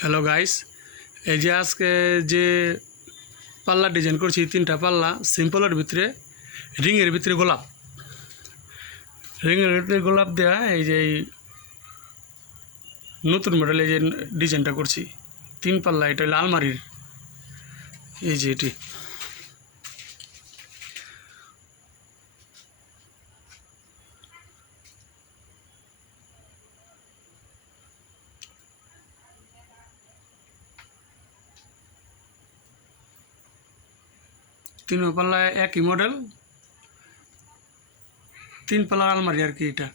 Hello guys, এই যে আজকে যে পাল্লা ডিজাইন করছি, তিনটা পাল্লা সিম্পলের ভিতরে, রিংয়ের ভিতরে গোলাপ, রিংয়ের ভিতরে গোলাপ দেওয়া। এই যে এই নতুন মডেল এই যে ডিজাইনটা করছি, তিন পাল্লা। এটা হলো আলমারির, এই যে এটি তিন পাল্লা একই মডেল, তিন পাল্লার আলমারি আর কি এটা।